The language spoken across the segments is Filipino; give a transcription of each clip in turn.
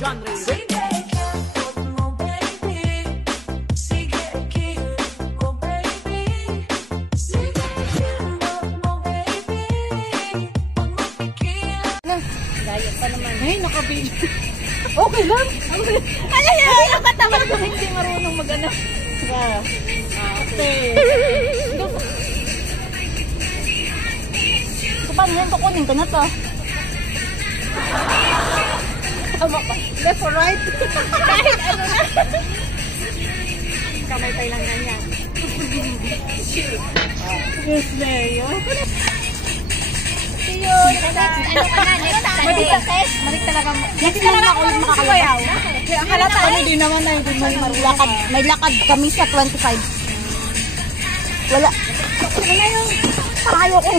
genre. Ay, nakabili. Okay lang. Ano yan? Ang katawan ko hindi marunong mag-ano. Okay. So, paano yan? Kukunin ko na to. Tama pa. Left or right? Kahit ano na. Kamay tayo lang ganyan. Yes, Leo. Yun. Ano ka na? Next Sunday. Marik talaga mo. Next talaga ako makakalabaw. Ang halata Ano din naman na hindi may lakad kami sa 25. Wala. Ano na yung ayoko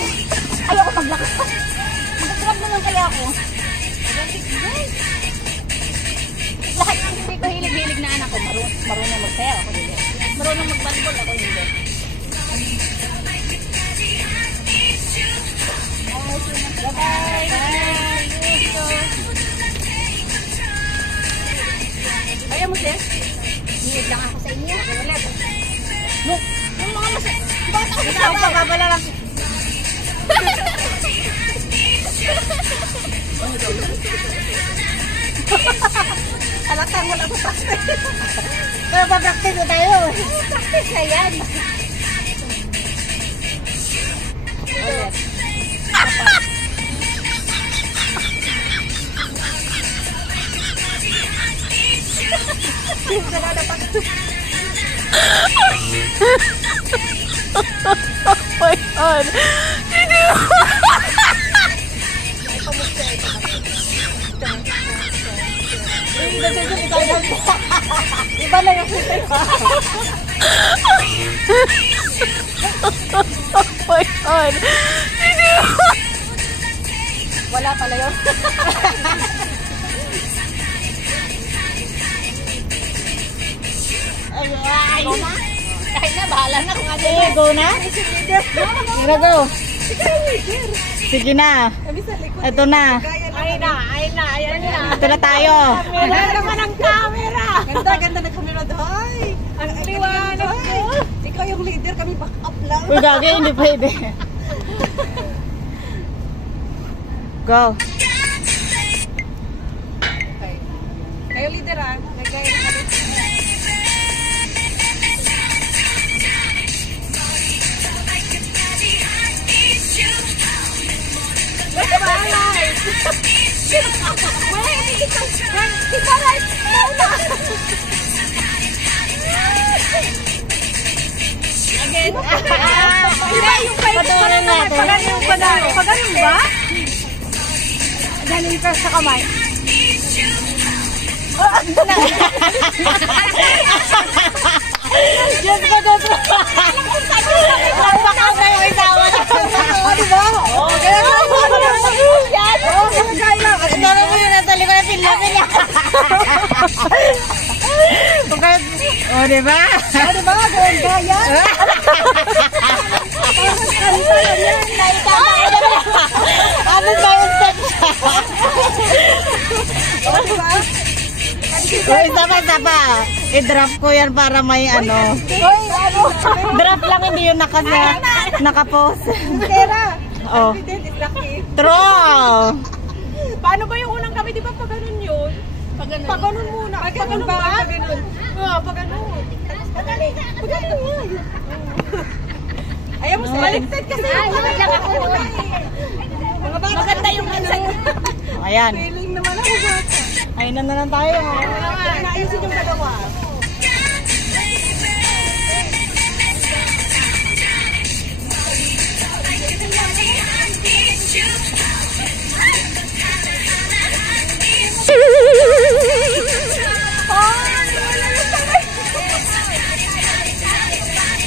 maglakad. Maglaklak naman kaya ako. Lahat ng hindi ko hilig-hilig na anak ko. Marunong magsayaw ako hindi. Marunong mag-volleyball ako hindi. Bye-bye. Kaya mo, sis? Hilig lang ako sa inyo. Look, Yung mga bakit ako ikaw kasama? pa, babala lang. Halata mo lang sa practice. Pero pa-practice na tayo. Practice na yan. Ulit. Oh my God. Iba na yung kita. Oh my God. Wala pala yun. Ay, go na? Kahit na, bahala na kung ano. Okay, go na? Tara, go. Sige na. Ito na. Ay na. Ayan na. Ito na tayo. Wala naman ang camera. Ganda na camera doy. Ang liwanag ko. Ikaw yung leader, kami back up lang. Uy, gagi, hindi pwede. Go. Okay. Kayo leader ah. Gagaya na kami. Wala ba? Wala, hindi ito. Kita right. Wala. Again. Diba yung paikot pa rin naman? Paganon ba na? Paganon ba? Ganon ka sa kamay. Diyos ko, Diyos ko. Baka na yung isawa na. Diba? Oo, kaya nga. Yan. Oo, kaya lang. Tara mo yun, nasa likod ng pinlapin niya. O, diba? O, diba? Ganda yan. Ano ba yung step siya? O, diba? Isa pa. I-drop ko yan para may ano. Hoy, ano? Drop lang, hindi yung nakapost. Pera. Oh. Confident is lucky. True. Paano ba yung unang kami? Di ba paganon yun? Paganon muna. Paganon ba? Paganon. Oo, paganon. Paganon nga. Ayaw mo sa baliktad kasi. Ay, lang ako. Maganda yung minsan. Ayan. Feeling naman ako bata. Ayun na lang tayo. Naayusin yung dalawa.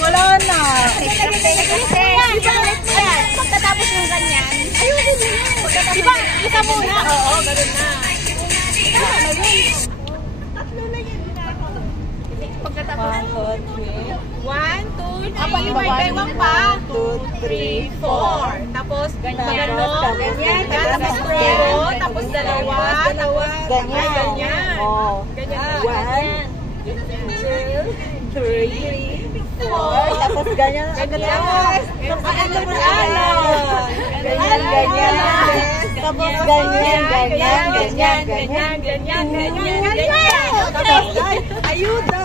Wala na. Pagkatapos ng ganyan. Ayusin mo na. Diba? Isa muna. Oo, ganun na. Pagkatapos. 1, 2, 3. Pagbabalik pa. 2, 3, 4. Tapos, ganyan. Tapos, Ganyan. tapos, tapos, dalawa. ganyan. Ganyan. Oh. Ganyan. 1, 2, 3, 4. Tapos ganyan. Ganyan. Ano mo na? Ganyan, ganyan. Tapos ganyan, ganyan, ganyan, ganyan. Ganyan, ganyan. Tapos, ayuda.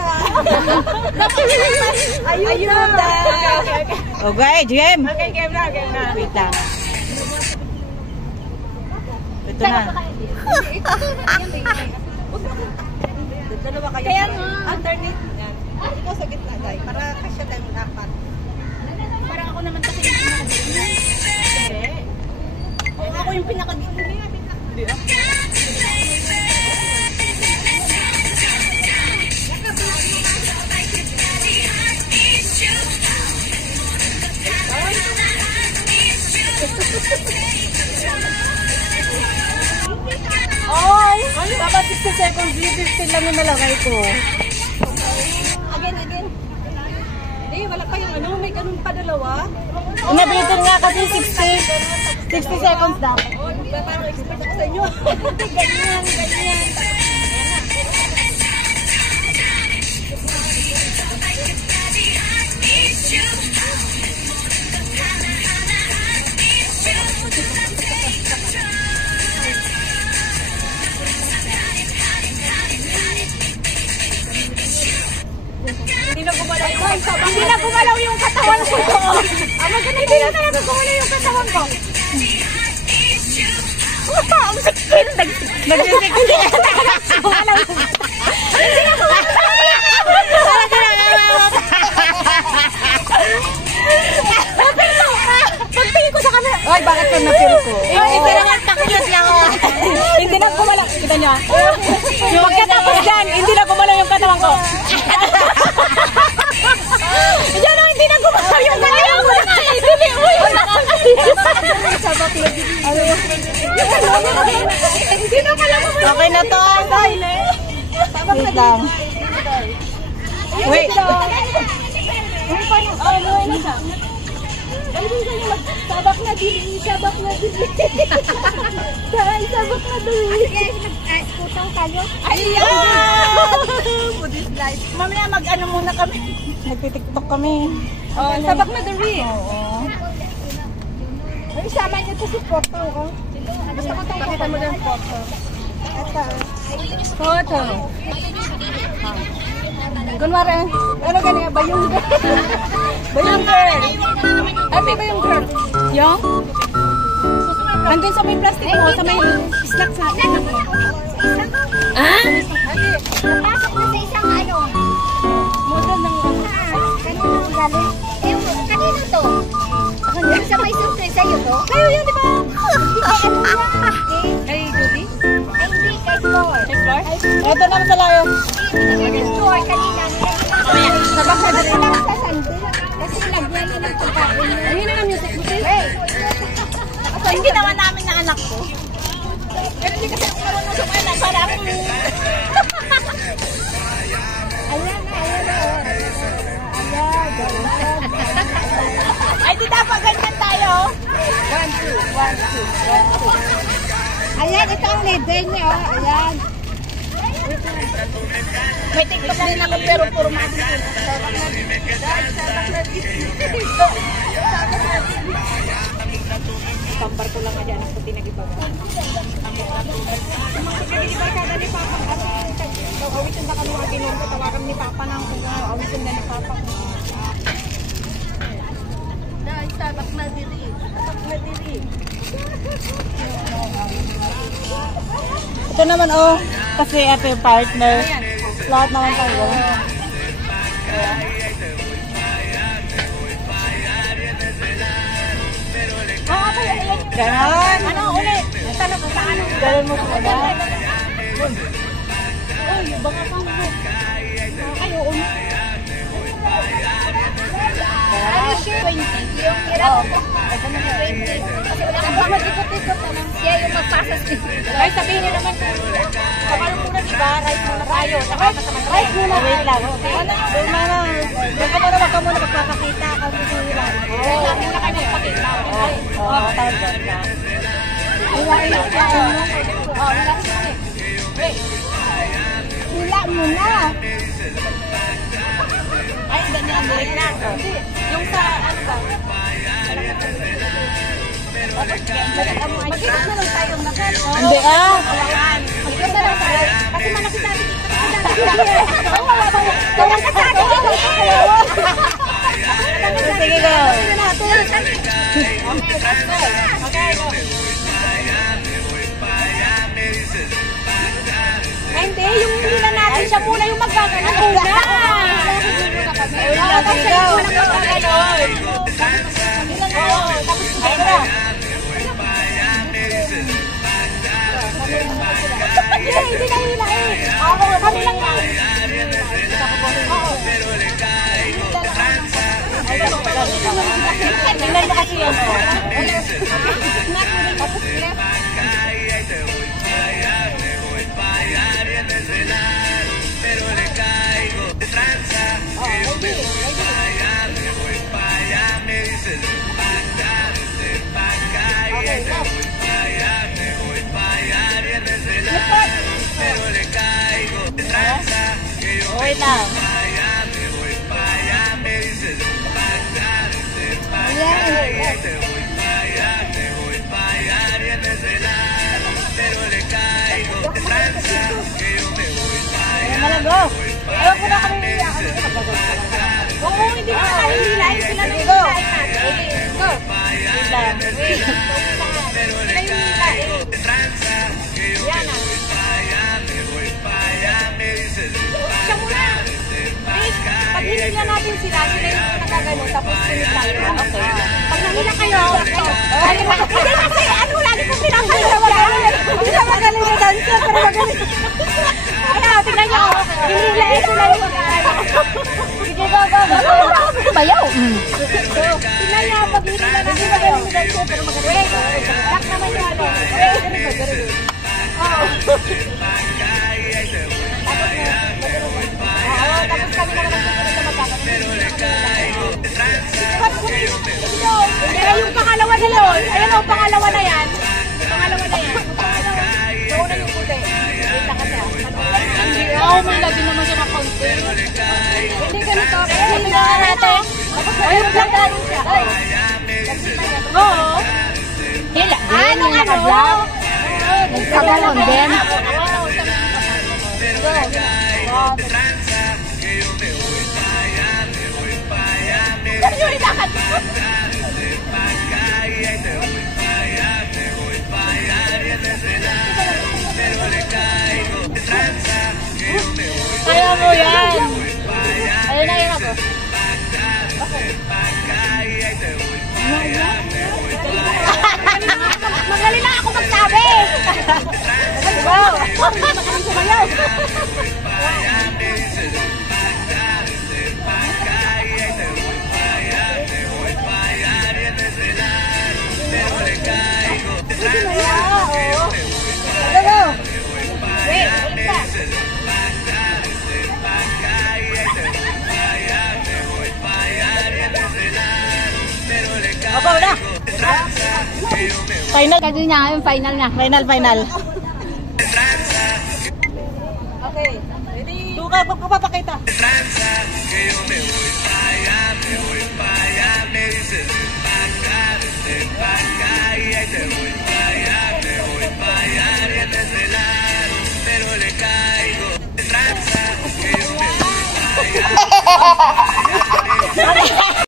Ayuda. Okay, Jem. Okay, game na, game na. Wait lang. Ito na. Dalawa kayo. Kaya nga. Alternate. Yan. Ikaw sa gitna, Day. Para kasya tayo dapat. Parang ako naman kasi yung pinakagitna. Ako yung pinakagitna. Hindi ah. Oy! Dapat 60 seconds, 15 lang yung nalagay ko. Again. Hindi, wala pa yung ano. May ganun pa dalawa. Inabitin nga kasi 60 seconds daw. Oh, parang expert ako sa inyo. Ganyan. Hindi na gumalaw yung Hindi na gumalaw yung katawan ko doon. Hindi na talaga gumalaw yung katawan ko. Ang sikil. Nagsisikil. Hindi na gumalaw. Pagtingin ko sa camera. Ay, bakit ka napil ko? Hindi na takot lang ako. Hindi na gumalaw. Kita niya. Pagkatapos dyan, hindi na gumalaw yung katawan ko. Yan o, hindi na gumalaw yung katawan ko. Hindi na pala mo. Okay na to. Wait lang. Wait. Sabak na dili. Sabak na dili. Dahil sabak na dili. Putang tayo. Ayan! Mamaya mag-ano muna kami. Nagtitiktok kami. Oh, sabak na dali. Oo. Ay, sama niyo to si Photo. Basta ko itong pakita mo ng photo. Ito. Photo. Kunwari, ano ganyan? Bayong girl. Bayong girl. Ay, ba yung girl? Yung? Andun sa may plastic mo, sa may snacks natin. Napasok na sa isang ano. Model ng Kanino ang galing? Kanino to? Yung sa may surprise sa'yo to? kayo yun, di ba? Ay, ano yan? Kay Judy? Ay, hindi. Kay Flor. Kay Flor? Ito naman sa layo. Kay Flor kanina. Sabak na dali. Lang sa sandi. Kasi lagyan niya ng pagkain niya. Ayun na music mo, sis. Yung ginawa namin na anak ko. Pero hindi kasi ako marunong sumala. Para ako. Ayan na, ayan na. Ayan, ganyan. Ay, di dapat ganyan tayo. 1, 2. Ayan, ito ang leader niya. Oh. Ayan. May TikTok din ako pero puro magic. Pampar ko lang nga anak ko tinagibaga. Mag-ibar ka na ni Papa. Awitin na kami mga ginong ko. Tawagan ni Papa na ako. Awitin na ni Papa. Dahil sabak na diri. Sabak na diri. Ito naman oh, kasi ito yung partner. Lahat naman tayo. Ganon. Ano ulit? Talaga sa ano? Ganon mo po ba? Uy, baka kang mo. Ay, oo. Ano siya? 20. Yung hirap ko. Ito na 20. Kasi wala kang mag-ikot-ikot. Siya yung magpasas. Ay, sabihin niyo naman. Kapalo muna, diba? Right muna tayo. Right muna. Wait lang. Wait muna. Wag ka muna, wag ka muna magpapakita. Kasi sihilan. Wait lang, muna kayo magpakita. Oo, tawag ka. Wala yung Oh, relax mo eh. Hila mo na. Ay, ganyan, balik na. Yung sa, ano ba? Magkita na lang tayong nakal. Hindi ah. Magkita na lang tayo. Kasi malaki dati dito. Tawag ka sa akin. Sige go. Okay, go. Ay, hindi, yung hila natin, siya muna yung magkaganon una. Tapos siya yung muna magkaganon. Tapos siya na. Hindi na hila eh. Kami lang yan. Tingnan niya kasi yun. Tapos left. Wait lang. Malago. Ayaw ko na kami. Oo, hindi mo tayo hilahin. Sila na yung hilahin natin. Go. Wait lang. Wait. Sila yung hilahin. Yan ah. Siya muna. Wait. Pag hinila natin sila yung nagagano. Tapos sunod tayo. Okay. Pag nahila kayo, hindi kasi ano, lagi kong pinapalawag. Hindi na magaling na dancer, pero magaling. Ano, tingnan niyo. Hinihilahin sila yung mag-ano. Sige, go. Bayaw. Tingnan niyo, pag hinila natin sila yung dancer, pero magaling. Wait. Lock naman yung ano. Wait. Very good. Oo. Tapos kami naman ang susunod na magkakaroon. Pero yung pangalawa na yun, ayan o, pangalawa na yan. Pangalawa na yan. Nauna yung puti. Wait lang kasi. Hindi ako may lagi naman siya ng konti. Hindi ganito. Hindi na natin. Ayun lang ganun siya. Oo. Hila. Anong ano? Nagkaganon din. Yung ilakad. Kaya mo yan. Ayun na yun ako. Magaling lang ako magsabi. Wow. Magaling sumayaw. Wait, ulit pa. Opo na. Final. Kasi niya, yung final niya. Final. Okay. Ready? Tuka, papakita. Okay.